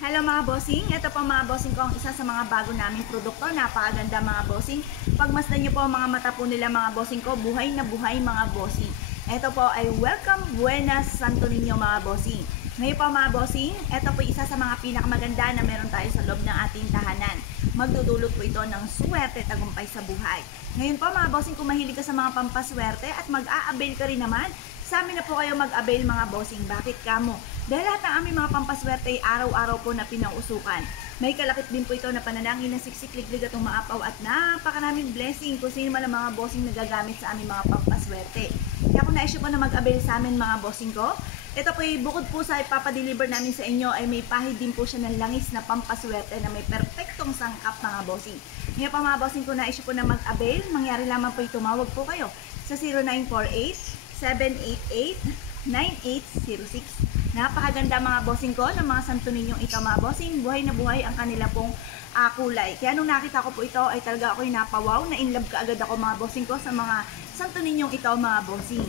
Hello mga bossing, ito po mga bossing ko ang isa sa mga bago naming produkto, napakaganda mga bossing. Pagmasdan nyo po ang mga mata po nila mga bossing ko, buhay na buhay mga bossing. Ito po ay Welcome Buenas Santo Niño mga bossing. Ngayon po mga bossing, ito po isa sa mga pinakamaganda na meron tayo sa loob ng ating tahanan. Magdudulot po ito ng swerte, tagumpay sa buhay. Ngayon po mga bossing, kung mahilig ka sa mga pampaswerte at mag-a-avail ka rin naman, sa amin na po kayo mag-avail mga bossing. Bakit kamo? Dahil lahat ng aming mga pampaswerte ay araw-araw po na pinausukan. May kalakip din po ito na panalangin na siksik-liglig at umaapaw at napakaraming blessing kung sino man ang mga bossing nagagamit sa aming mga pampaswerte. Kaya kung na-issue po na mag-avail sa amin mga bossing ko, ito po bukod po sa ipapadeliver namin sa inyo ay may pahid din po siya ng langis na pampaswerte na may perpektong sangkap mga bossing. Ngayon pa mga bossing ko na-issue po na mag-avail, mangyari lamang po tumawag po kayo sa 0948-788-9806. Napakaganda mga bossing ko ng mga Santo Ninyong ito mga bossing. Buhay na buhay ang kanila pong kulay. Kaya nung nakita ko po ito ay talaga ako'y napawaw. Na-inlove ka agad ako mga bossing ko sa mga Santo Ninyong ito mga bossing.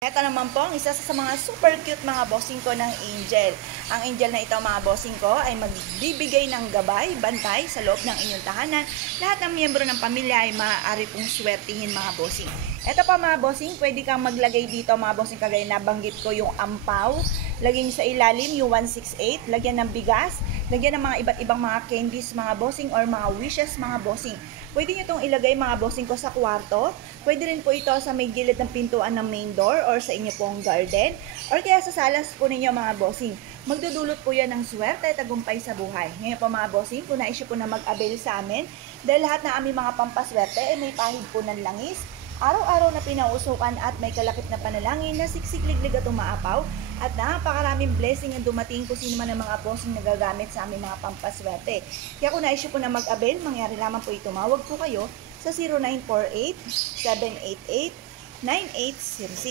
Ito naman po ang isa sa mga super cute mga bossing ko ng angel. Ang angel na ito mga bossing ko ay magbibigay ng gabay, bantay sa loob ng inyong tahanan. Lahat ng miyembro ng pamilya ay maaari pong swertihin mga bossing. Ito pa mga bossing, pwede kang maglagay dito mga bossing kagaya nabanggit ko yung ampaw. Lagyan nyo sa ilalim yung 168, lagyan ng bigas, lagyan ng mga iba't ibang mga candies mga bossing or mga wishes mga bossing. Pwede nyo itong ilagay mga bossing ko sa kwarto. Pwede rin po ito sa may gilid ng pintuan ng main door or sa inyo pong garden. Or kaya sa salas po ninyo mga bossing. Magdudulot po yan ng swerte at tagumpay sa buhay. Ngayon po mga bossing, kung na-issue po na mag-avail sa amin, dahil lahat ng aming mga pampaswerte ay may pahid po ng langis, araw-araw na pinausukan at may kalakip na panalangin na siksik-liglig at umaapaw at napakaraming blessing ang dumating kung sino man ang mga bossing nagagamit sa aming mga pampaswerte. Kaya kung na-issue po na mag-avail, mangyari lamang po tumawag po kayo sa 0948-788-9806.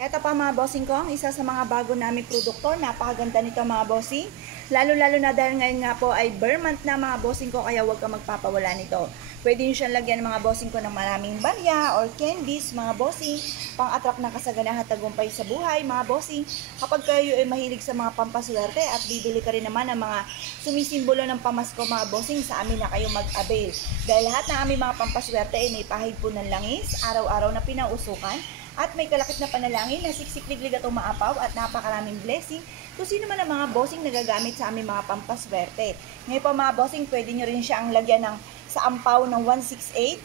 Ito pa mga bossing ko, ang isa sa mga bago naming produkto, napakaganda nito mga bossing. Lalo-lalo na dahil ngayon nga po ay bare month na mga bossing ko, kaya huwag ka magpapawala nito. Pwede nyo siyang lagyan mga bossing ko ng maraming barya or candies mga bossing, pang-attract ng kasaganahan at tagumpay sa buhay mga bossing. Kapag kayo ay mahilig sa mga pampaswerte at bibili ka rin naman ng mga sumisimbolo ng pamasko mga bossing, sa amin na kayo mag-avail. Dahil lahat ng aming mga pampaswerte ay may pahid po ng langis, araw-araw na pinausukan, at may kalakip na panalangin na siksik-liglig at umaapaw at napakaraming blessing kung sino man ang mga bossing nagagamit sa aming mga pampaswerte. Ngayon po mga bossing, pwede nyo rin siyang lagyan ng sa ampaw ng 168,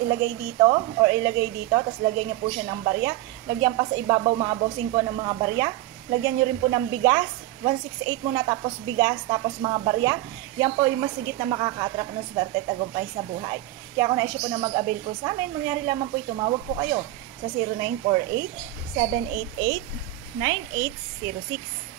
ilagay dito or ilagay dito, tapos lagyan nyo po siya ng barya. Lagyan pa sa ibabaw mga bossing ko ng mga barya. Lagyan nyo rin po ng bigas, 168 muna, tapos bigas, tapos mga barya. Yan po yung masigit na makaka-attract ng swerte at tagumpay sa buhay. Kaya kung na-issue po na mag-avail po sa amin, mangyari lamang po tumawag po kayo sa 0948-788-9806.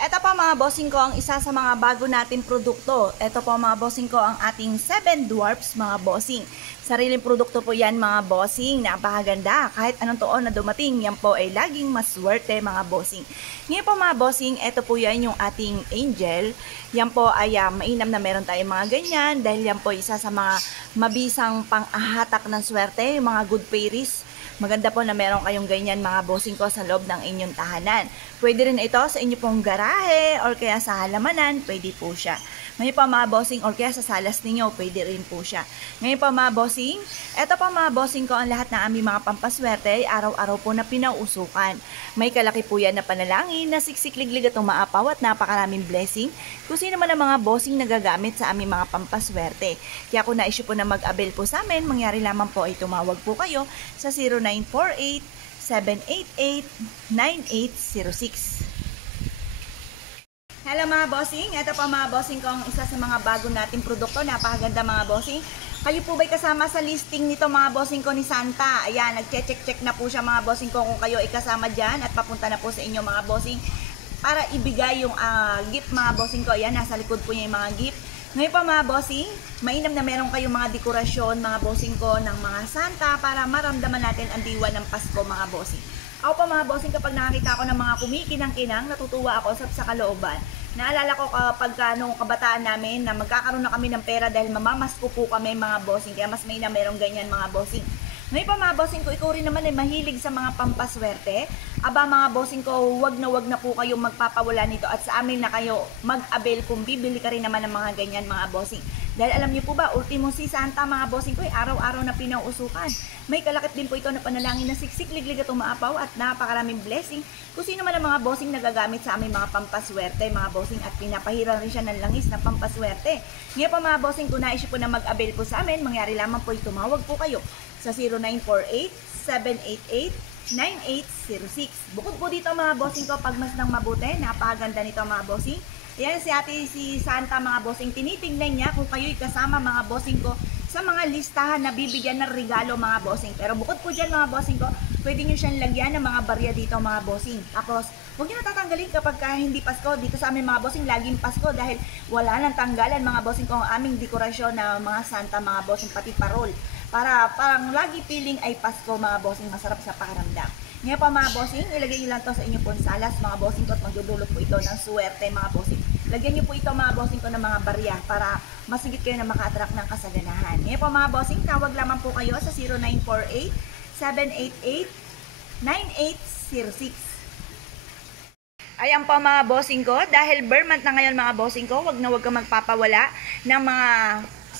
Ito pa mga bossing ko ang isa sa mga bago nating produkto. Ito po mga bossing ko ang ating 7 Dwarfs mga bossing. Sariling produkto po yan mga bossing. Napakaganda. Kahit anong taon na dumating, yan po ay laging maswerte mga bossing. Ngayon po mga bossing, ito po yan yung ating angel. Yan po ay mainam na meron tayong mga ganyan. Dahil yan po isa sa mga mabisang pang-ahatak ng swerte, mga good fairies. Maganda po na meron kayong ganyan mga bossing ko sa loob ng inyong tahanan. Pwede rin ito sa inyo pong garahe or kaya sa halamanan, pwede po siya. Ngayon pa mga bossing or kaya sa salas ninyo, pwede rin po siya. Ngayon pa mga bossing, eto pa mga bossing ko ang lahat ng aming mga pampaswerte ay araw-araw po na pinausukan. May kalaki po yan na panalangin na siksik-liglig at umaapaw at napakaraming blessing kung sino man ang mga bossing nagagamit sa aming mga pampaswerte. Kaya kung na-issue po na mag-avail po sa amin, mangyari lamang po ay tumawag po kayo sa 0948-788-9806. Hello mga bossing, ito pa mga bossing ko ang isa sa mga bago nating produkto, napakaganda mga bossing. Kayo po ba'y kasama sa listing nito mga bossing ko ni Santa? Ayan, nag-check na po siya mga bossing ko kung kayo ay kasama dyan at papunta na po sa inyo mga bossing para ibigay yung gift mga bossing ko. Ayan, nasa likod po niya yung mga gift. Ngayon pa mga bossing, mainam na meron kayong mga dekorasyon mga bossing ko ng mga Santa para maramdaman natin ang diwa ng Pasko mga bossing. Ako pa mga bossing, kapag nakakita ko ng mga kumikinang-kinang, natutuwa ako sa kalooban. Naalala ko kapag nung kabataan namin na magkakaroon na kami ng pera dahil mamamasko po kami mga bossing. Kaya mas may na merong ganyan mga bossing. Ngayon pa mga bossing ko, ikaw rin naman ay mahilig sa mga pampaswerte. Aba mga bossing ko, wag na po kayo magpapawala nito at sa amin na kayo mag-avail kung bibili ka rin naman ng mga ganyan mga bossing. Dahil alam niyo po ba, ultimo si Santa mga bossing ko ay araw-araw na pinauusukan. May kalakip din po ito na panalangin na siksik-liglig at umaapaw at napakaraming blessing. Kung sino man ang mga bossing nagagamit sa aming mga pampaswerte mga bossing at pinapahiran rin siya ng langis na pampaswerte. Ngayon pa mga bossing, kung nais po na mag-avail po sa amin, mangyari lamang po tumawag po kayo sa 0948-788-9806. Bukod po dito mga bossing ko, pag mas nang mabuti, napakaganda nito mga bossing. Yan si ate si Santa mga bossing, tinitingnan niya kung kayo'y kasama mga bossing ko sa mga listahan na bibigyan ng regalo mga bossing. Pero bukod po dyan mga bossing ko, pwede nyo siyang lagyan ng mga barya dito mga bossing. Tapos, huwag nyo natatanggalin kapag hindi Pasko. Dito sa aming mga bossing, laging Pasko dahil wala nang tanggalan mga bossing ko ang aming dekorasyon na mga Santa mga bossing, pati parol. Para parang lagi feeling ay Pasko mga bossing, masarap sa pakiramdam. Ngayon pa mga bossing, ilagay nyo lang to sa inyong ponsalas mga bossing ko at magdudulot po ito ng suwerte mga bossing. Lagyan nyo po ito mga bossing ko ng mga barya para masigit kayo na maka-attract ng kasaganahan. Ngayon pa mga bossing, tawag lamang po kayo sa 0948-788-9806. Ayan po mga bossing ko, dahil bare month na ngayon mga bossing ko, wag ka magpapawala ng mga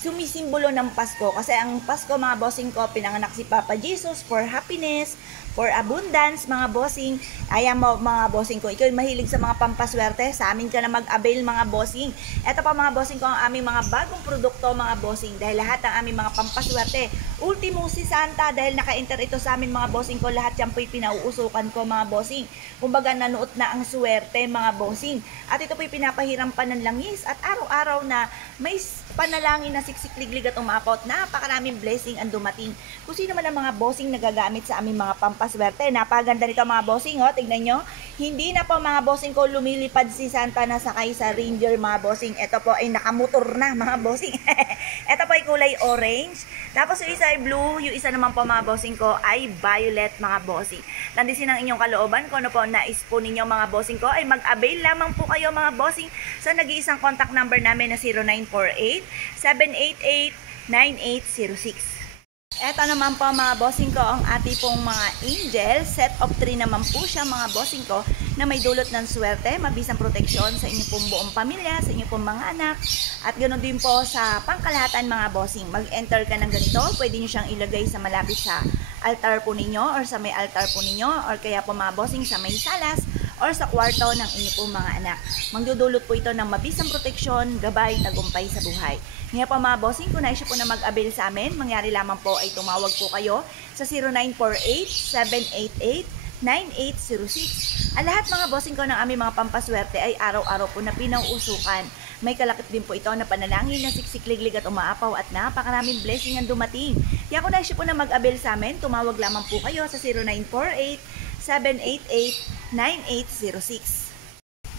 sumisimbolo ng Pasko. Kasi ang Pasko mga bossing ko, pinanganak si Papa Jesus for happiness, for abundance mga bossing. Ayan mo mga bossing ko, ikaw mahilig sa mga pampaswerte, sa amin ka na mag-avail mga bossing. Ito pa mga bossing ko ang aming mga bagong produkto mga bossing, dahil lahat ng aming mga pampaswerte ultimo si Santa, dahil naka-enter ito sa amin mga bossing ko, lahat yan po'y pinauusukan ko mga bossing. Kumbaga nanuot na ang swerte mga bossing. At ito po'y pinapahiram pa ng langis at araw-araw na may panalangin na siksik-liglig at umapot, napakaraming blessing ang dumating. Kung sino man ang mga bossing nagagamit sa aming mga pampaswerte, napaganda nito mga bossing, oh, tignan nyo. Hindi na po mga bossing ko lumilipad si Santa na sakay sa Ranger mga bossing. Ito po ay nakamotor na mga bossing. Ito po ay kulay orange. Tapos yung isa ay blue, yung isa naman po mga bossing ko ay violet mga bossing. Landisin ang inyong kalooban ko ano po, nais po ninyo mga bossing ko ay mag-avail lamang po kayo mga bossing sa nag-iisang contact number namin na 0948-788-9806. Eto naman po mga bossing ko ang ating pong mga angel. Set of 3 naman po siya mga bossing ko na may dulot ng swerte, mabisang proteksyon sa inyong pong buong pamilya, sa inyong pong mga anak. At ganoon din po sa pangkalahatan mga bossing. Mag-enter ka ng ganito, pwede nyo siyang ilagay sa malapit sa altar po ninyo or sa may altar po ninyo or kaya po mga bossing sa may salas or sa kwarto ng inyong pong mga anak. Magdudulot po ito ng mabisang proteksyon, gabay, tagumpay sa buhay. Ngayon po mga bossing, kung nais po na mag-avail sa amin, mangyari lamang po ay tumawag po kayo sa 0948-788-9806. Ang lahat mga bossing ko ng aming mga pampaswerte ay araw-araw po na pinauusukan. May kalakip din po ito na panalangin na siksik-liglig at umaapaw at napakaraming blessing ang dumating. Kaya kung nais po na mag-avail sa amin, tumawag lamang po kayo sa 0948-788-9806.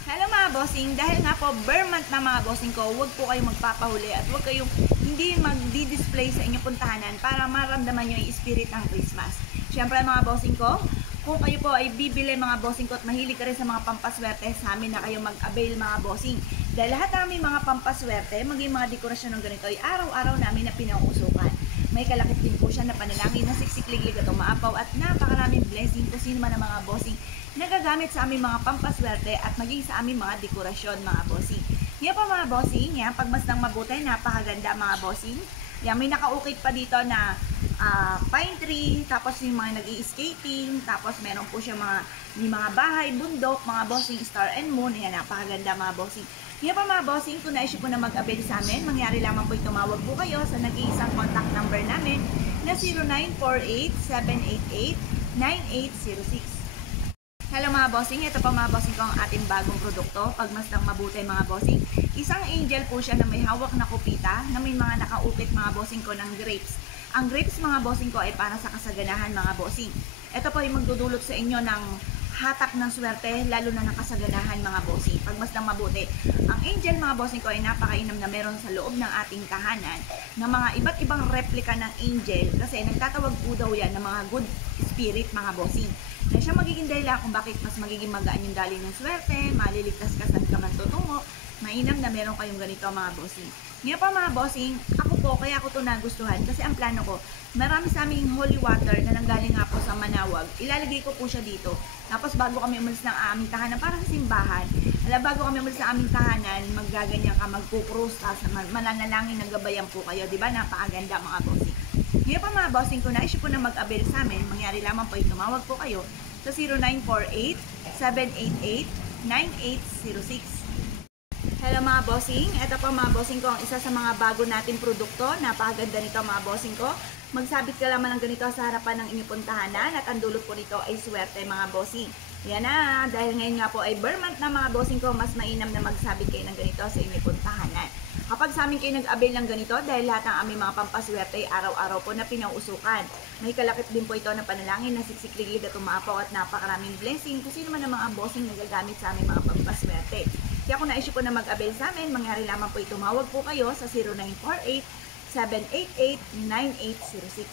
Hello mga bossing, dahil nga po bare month na mga bossing ko, huwag po kayong magpapahuli at huwag kayong hindi magdi-display sa inyong puntahanan para maramdaman nyo yung spirit ng Christmas. Siyempre mga bossing ko, kung kayo po ay bibili mga bossing ko at mahilig ka rin sa mga pampaswerte, sa amin na kayo mag-avail mga bossing. Dahil lahat ng aming mga pampaswerte, maging mga dekorasyon ng ganito ay araw-araw namin na pinauusukan. May kalakip din po siya na panalangin na siksik-liglig at umaapaw at napakaraming blessing kung sino man ang mga bossing nagagamit sa aming mga pampaswerte at maging sa aming mga dekorasyon mga bossing. Yan po mga bossing, yan, pag mas nang mabuti, napakaganda mga bossing. Yan, may nakaukit pa dito na pine tree, tapos yung mga nag-i-skating, tapos meron po siya mga bahay, bundok, mga bossing, star and moon. Yan, napakaganda mga bossing. Yan po mga bossing, kung nais po na mag-avail sa amin, mangyari lamang po tumawag po kayo sa nag-iisang contact number namin na 0948-788-9806. Hello mga bossing, ito pa mga bossing ko ang ating bagong produkto, pagmasdang mabuti mga bossing. Isang angel po siya na may hawak na kupita na may mga nakaukit mga bossing ko ng grapes. Ang grapes mga bossing ko ay para sa kasaganahan mga bossing. Ito po ay magdudulot sa inyo ng hatak ng swerte, lalo na ng kasaganahan mga bossing. Pagmasdang mabuti. Ang angel mga bossing ko ay napakainam na meron sa loob ng ating tahanan ng mga iba't ibang replika ng angel kasi nagtatawag po daw yan ng mga good spirit mga bossing. Na siya magiging dahilan kung bakit mas magiging magaan yung daloy ng swerte, maliligtas ka saan ka man tutungo, mainam na meron kayong ganito mga bossing. Ngayon pa mga bossing, ako po, kaya ako to nagustuhan kasi ang plano ko, marami sa aming holy water na nanggaling nga po sa Manawag. Ilalagay ko po siya dito. Tapos bago kami umalis ng aming tahanan, para sa simbahan, bago kami umalis ng aming tahanan, maggaganyan ka, magkukrus, tapos mananalangin, nagabayan po kayo. Diba? Napakaganda mga bossing. Ngayon pa mga bossing, kung naisip po na mag-avail sa amin, mangyari lamang po tumawag po kayo sa 0948-788-9806. Hello mga bossing, ito po mga bossing ko ang isa sa mga bago nating produkto. Napakaganda nito mga bossing ko. Magsabit ka lamang ng ganito sa harapan ng inyong puntahanan at ang dulot po nito ay swerte mga bossing. Yan na, dahil ngayon nga po ay bare month na mga bossing ko, mas mainam na magsabit kayo ng ganito sa inyong puntahanan. Kapag sa amin kayo nag-avail ng ganito, dahil lahat ng aming mga pampaswerte ay araw-araw po na pinauusukan. May kalakip din po ito na panalangin na siksik-ligid at umapaw at napakaraming blessing kasi naman ang mga bossing nagagamit sa aming mga pampaswerte. Kaya kung naisip po na mag-avail sa amin, mangyari lamang po tumawag po kayo sa 0948-788-9806.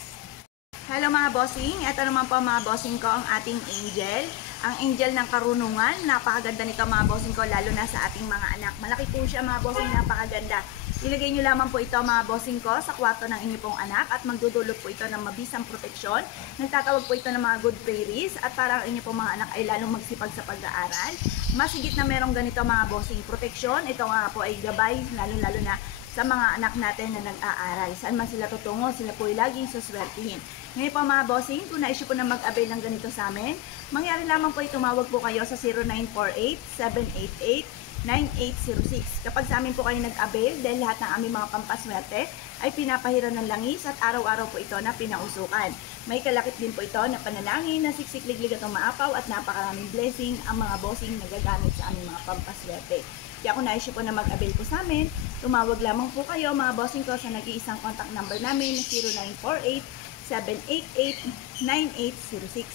Hello mga bossing, ito naman po mga bossing ko ang ating angel. Ang angel ng karunungan, napakaganda nito mga bossing ko, lalo na sa ating mga anak. Malaki po siya mga bossing, napakaganda. Ilagay nyo lamang po ito mga bossing ko sa kwarto ng inyong pong anak at magdudulot po ito ng mabisang proteksyon. Nagtatawag po ito ng mga good fairies at para ang inyong pong mga anak ay lalong magsipag sa pag-aaral. Masigit na merong ganito mga bossing proteksyon. Ito nga po ay gabay, lalo-lalo na sa mga anak natin na nag-aaral. Saan man sila tutungo, sila po ay laging suswertihin. Ngayon po mga bossing, kung naisip po na mag-avail ng ganito sa amin, mangyari lamang po tumawag po kayo sa 0948-788-9806. Kapag sa amin po kayo nag-avail, dahil lahat ng aming mga pampaswerte ay pinapahiran ng langis at araw-araw po ito na pinausukan. May kalakip din po ito na panalangin na siksik-liglig at umaapaw at napakaraming blessing ang mga bossing nagagamit sa aming mga pampaswerte. Kaya kung naisip po na mag-avail po sa amin, tumawag lamang po kayo mga bossing ko sa nag-iisang contact number namin na 0948-788-9806.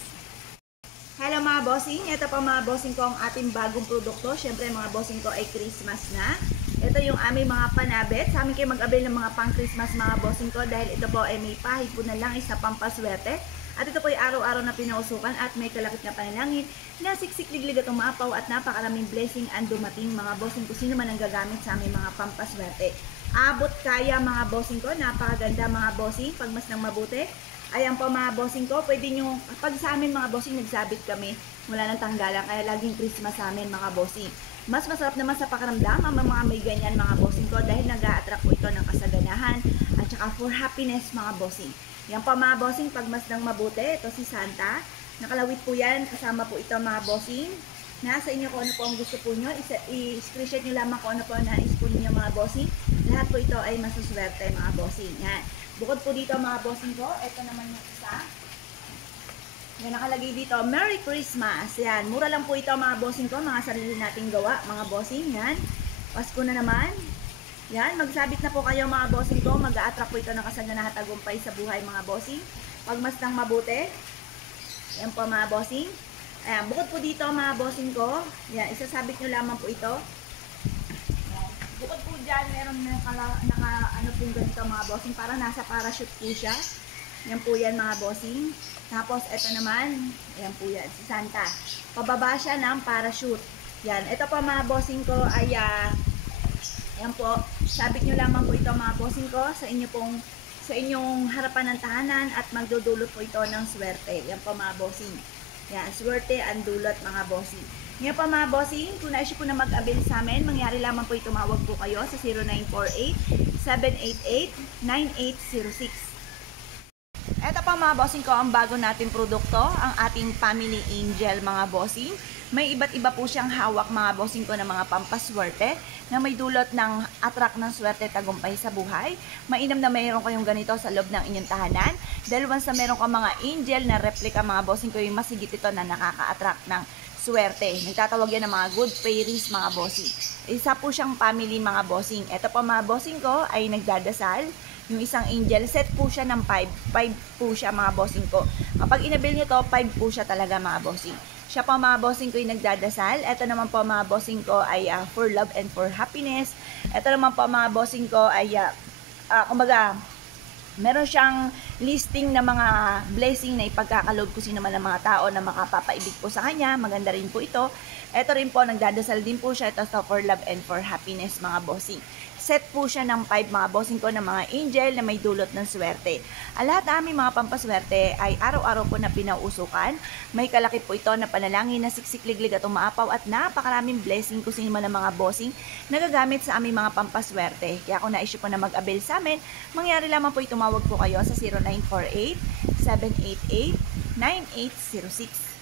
Hello mga bossing, ito pa mga bossing ko ang ating bagong produkto. Siyempre mga bossing ko ay Christmas na. Ito yung aming mga panabit. Sa amin kayo mag-avail ng mga pang-Christmas mga bossing ko dahil ito po ay may pahid po na lang isa pampaswerte. At ito po ay araw-araw na pinausukan at may kalakip na panalangin na siksik-liglig at umapaw at napakaraming blessing ang dumating mga bossing ko. Sino man ang gagamit sa aming mga pampaswerte. Abot kaya mga bossing ko, napakaganda mga bossing, pag mas nang mabuti. Ayan po mga bossing ko, pwede nyo, pag sa amin mga bossing nagsabit kami, wala nang tanggalan, kaya laging Christmas sa amin mga bossing. Mas masarap naman sa pakiramdam ang mga may ganyan mga bossing ko dahil nag-a-attract po ito ng kasaganahan at saka for happiness mga bossing. Yan po mga bossing, pag mas nang mabuti, ito si Santa. Nakalawit po yan, kasama po ito mga bossing. Nasa inyo kung ano po ang gusto po nyo, i-screenshot nyo lamang kung ano po ang nais po ninyo mga bossing. Lahat po ito ay masuswerte mga bossing. Yan. Bukod po dito mga bossing ko, ito naman yung isa. Yan, nakalagay dito, Merry Christmas. Yan, mura lang po ito mga bossing ko, mga sarili nating gawa, mga bossing. Yan, Pasko na naman. Yan, magsabit na po kayo mga bossing ko, mag-a-attract po ito ng kasaganahan at tagumpay sa buhay mga bossing. Pag mas nang mabuti, yan po mga bossing. Ayan, bukod po dito mga bossing ko, yan, isasabit nyo lamang po ito. Yan. Bukod po dyan, meron ano po ganito mga bossing, parang nasa parachute po siya. Yan po yan mga bossing. Tapos ito naman, yan po yan, si Santa. Pababa siya ng parachute. Yan, ito po mga bossing ko ay, yan po, sabit nyo lamang po ito mga bossing ko sa inyong harapan ng tahanan at magdudulot po ito ng swerte. Yan po mga bossing. Yan, swerte ang dulot mga bossing. Ngayon po mga bossing, kung naisip po na mag-avail sa amin, mangyari lamang po tumawag po kayo sa 0948-788-9806. Ito pa mga bossing ko ang bago nating produkto, ang ating Family Angel mga bossing. May iba't iba po siyang hawak mga bossing ko ng mga pampaswerte na may dulot ng attract ng swerte tagumpay sa buhay. Mainam na mayroon kayong ganito sa loob ng inyong tahanan. Dahil once na mayroon kang mga angel na replica mga bossing ko, yung masigit ito na nakaka-attract ng swerte. Nagtatawag yan ng mga good fairies mga bossing. Isa po siyang family mga bossing. Ito pa mga bossing ko ay nagdadasal. Yung isang angel, set po siya ng 5. 5 po siya mga bossing ko. Kapag inabil nyo to, 5 po siya talaga mga bossing. Siya po mga bossing ko yung nagdadasal. Ito naman po mga bossing ko ay for love and for happiness. Ito naman po mga bossing ko ay kumbaga Meron siyang listing na mga blessing na ipagkakaloob ko sino man ng mga tao na makapapaibig po sa kanya. Maganda rin po ito. Ito rin po, nagdadasal din po siya. Ito for love and for happiness, mga bossing. Set po siya ng 5 mga bossing ko ng mga angel na may dulot ng swerte. Ang lahat na aming mga pampaswerte ay araw-araw po na pinauusukan. May kalaki po ito na panalangin na siksikliglig at umaapaw at napakaraming blessing kung sino man ng mga bossing na gagamit sa aming mga pampaswerte. Kaya kung naisip po na mag-avail sa amin, mangyari lamang po tumawag po kayo sa 0948-788-9806.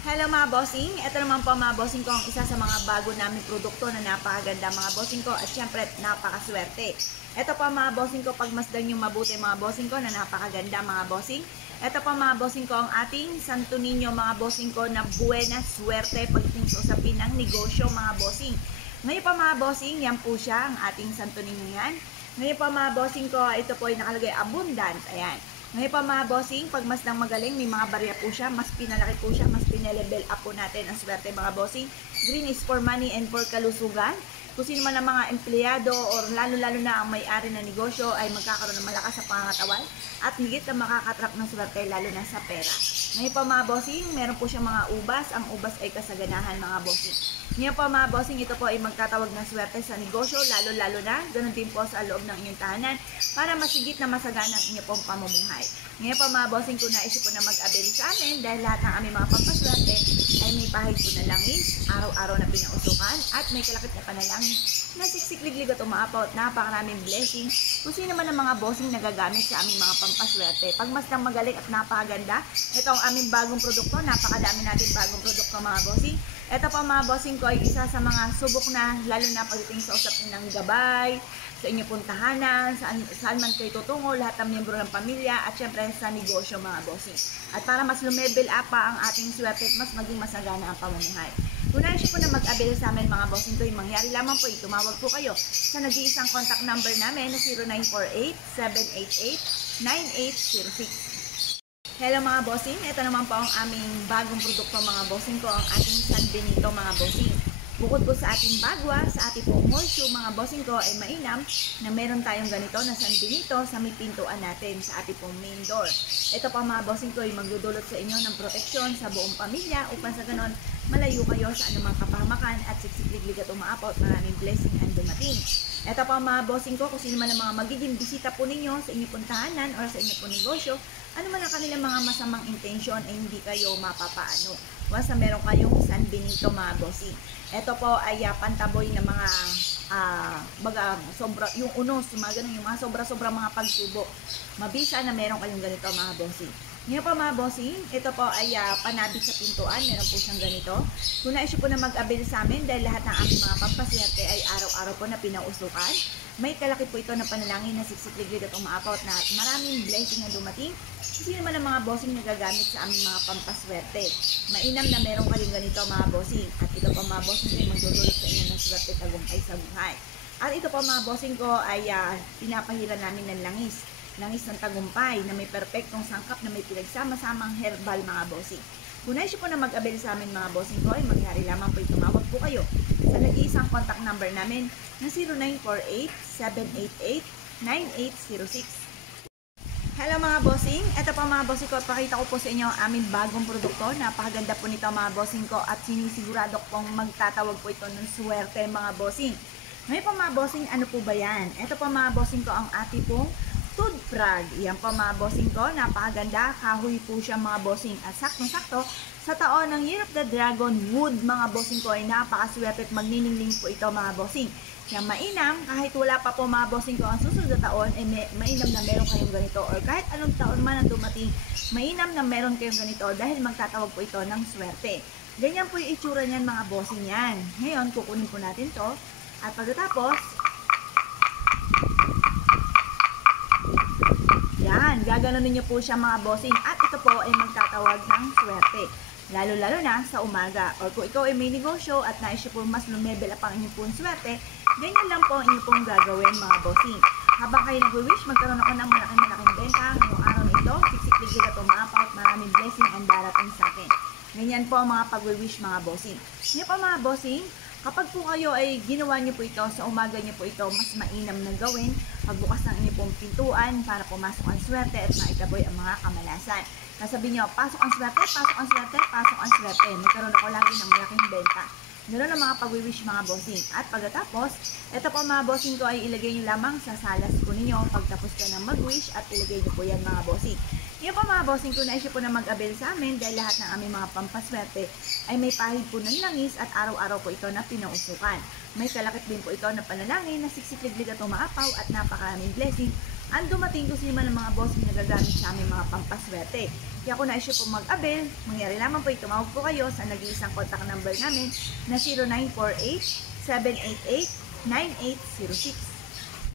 Hello mga bossing, ito naman po mga bossing ko ang isa sa mga bago naming produkto na napakaganda mga bossing ko at syempre napakaswerte. Ito po mga bossing ko, pagmasdan yung mabuti mga bossing ko na napakaganda mga bossing. Ito po mga bossing ko ang ating Santo Niño mga bossing ko na buena swerte pagdating sa usapin ng negosyo mga bossing. Ngayon po mga bossing, yan po siya ang ating Santo Niño yan. Ngayon po mga bossing ko, ito po ay nakalagay abundant, ayan. Ngayon pa mga bossing, pag mas nang magaling, may mga barya po siya, mas pinalaki po siya, mas pinalevel up po natin ang swerte mga bossing. Green is for money and for kalusugan. Kung sino man ang mga empleyado or lalo-lalo na ang may-ari ng negosyo ay magkakaroon ng malakas sa pangangatawan at higit na makakatrap ng swerte lalo na sa pera. Ngayon pa mga bossing, meron po siyang mga ubas. Ang ubas ay kasaganahan mga bossing. Ngayon pa mga bossing, ito po ay magtatawag ng swerte sa negosyo, lalo-lalo na, ganun din po sa loob ng inyong tahanan para masigit na masagana ang inyong pong pamumuhay. Ngayon pa mga bossing, kung naisip po na mag-avail sa amin dahil lahat ng aming mga pampaswerte ay may pahid po na langis, araw-araw na pinausukan at may kalakit na panalangin na siksikliglig at umaapaw at napakaraming blessing kung sino man ang mga bossing nagagamit sa aming mga pampaswerte. Pag mas nang magaling at napakaganda, ito ang aming bagong produkto, napakadami natin bagong produkto mga bossing. Ito pa mga bossing ko ay isa sa mga subok na lalo na pagdating sa usapin ng gabay, sa inyo pong tahanan, saan man kayo tutungo, lahat ng miyembro ng pamilya at syempre sa negosyo mga bossing. At para mas lumevel up pa ang ating swerte at mas maging masagana ang pamumuhay. Kung nais po na mag-avail sa amin mga bossing ko, yung mangyari lamang po, tumawag po kayo sa nag-iisang contact number namin na 0948-788-9806. Hello mga bossing, ito naman po ang aming bagong produkto mga bossing ko, ang ating San Benito mga bossing. Bukod po sa ating bagwa, sa ating pong horseshoe mga bossing ko ay mainam na meron tayong ganito na San Benito sa may pintuan natin sa ating pong main door. Ito pa mga bossing ko ay magdudulot sa inyo ng proteksyon sa buong pamilya upang sa ganon malayo kayo sa anumang kapahamakan at siksikliglig at umaapaw at maraming blessing ang dumating. Ito pa mga bossing ko, kung sino man ang mga magiging bisita po ninyo sa inyong pong tahanan o sa inyong pong negosyo, ano man ang kanilang mga masamang intensyon ay hindi kayo mapapaano. Basta meron kayong San Benito mga bossing. Ito po ay pantaboy na mga sobra, yung unos, mga ganun, yung mga sobra-sobra mga pagsubo. Mabisa na meron kayong ganito mga bossing. Ngayon po mga bossing, ito po ay panabit sa pintuan. Meron po siyang ganito. Kung naisip po na mag-avail sa amin dahil lahat ng aming mga pampaswerte ay araw-araw po na pinausukan, may kalaki po ito na panalangin na siksikliglig at umaapaw at na maraming blessing na dumating. Sino man ang mga bossing na gagamit sa aming mga pampaswerte. Mainam na meron kayong ganito mga bossing. At ito po mga bossing ay magdudulot sa inyo ng swerte tagumpay sa buhay. At ito po mga bossing ko ay pinapahira namin ng langis. Langis ng tagumpay na may perpektong sangkap na may pinagsama-samang herbal mga bossing. Kung nais po na mag-avail sa amin mga bossing ko, ay mangyari lamang po tumawag po kayo sa nag-iisang contact number namin na 0948-788-9806. Hello mga bossing, ito pa mga bossing ko, pakita ko po sa inyo ang aming bagong produkto. Napakaganda po nito mga bossing ko at sinisigurado pong magtatawag po ito ng swerte mga bossing. Ngayon pa mga bossing, ano po ba yan? Ito pa mga bossing ko ang ating pong toothbrag. Yan po mga bossing ko, napakaganda, kahoy po siya mga bossing. At saktong-sakto, sa taon ng Year of the Dragon Wood mga bossing ko ay napakaswerte at magniningning po ito mga bossing. Kaya mainam, kahit wala pa po mga bossing ko ang susunod na taon, ay mainam na meron kayong ganito. Or kahit anong taon man ang dumating, mainam na meron kayong ganito dahil magtatawag po ito ng swerte. Ganyan po yung itsura niyan mga bossing yan. Ngayon, kukunin po natin to. At pagkatapos, yan, gaganunin niyo po siya mga bossing. At ito po ay magtatawag ng swerte. Lalo-lalo na sa umaga. Or kung ikaw ay may negosyo at nais po mas lumevel up ang inyong pong swerte, ganyan lang po ang inyong pong gagawin mga bossing. Habang kayo nag-wish, magkaroon ako ng malaking benta ngayong araw na ito. Siksik-liglig at umaapaw at maraming blessing ang darating sa akin. Ganyan po ang mga pag-wish mga bossing. Ngayon po mga bossing, Kapag po kayo ay ginawa niyo po ito, sa umaga niyo po ito, mas mainam na gawin pagbukas ng inyong pong pintuan para pumasok ang swerte at maitaboy ang mga kamalasan. Nasabi niyo, pasok ang swerte, pasok ang swerte, pasok ang swerte. Nagkaroon ako lagi ng malaking benta. Ganoon ang mga pag-wish mga bossing. At pagkatapos, ito po mga bossing ko ay ilagay nyo lamang sa salas po ninyo pagtapos ko ng mag-wish at ilagay nyo po yan mga bossing. Yan po mga bossing ko, naisip po na mag-avail sa amin dahil lahat ng aming mga pampaswerte ay may pahid po ng langis at araw-araw po ito na pinausukan. May kalakip din po ito na panalangin na siksik-liglig at umaapaw at napakaraming blessing ang dumating ko sila ng mga bossing na gagamit sa aming mga pampaswerte. Kaya kung naisip po mag-avail, mangyari lamang po tumawag po kayo sa nag-iisang contact number namin na 0948-788-9806.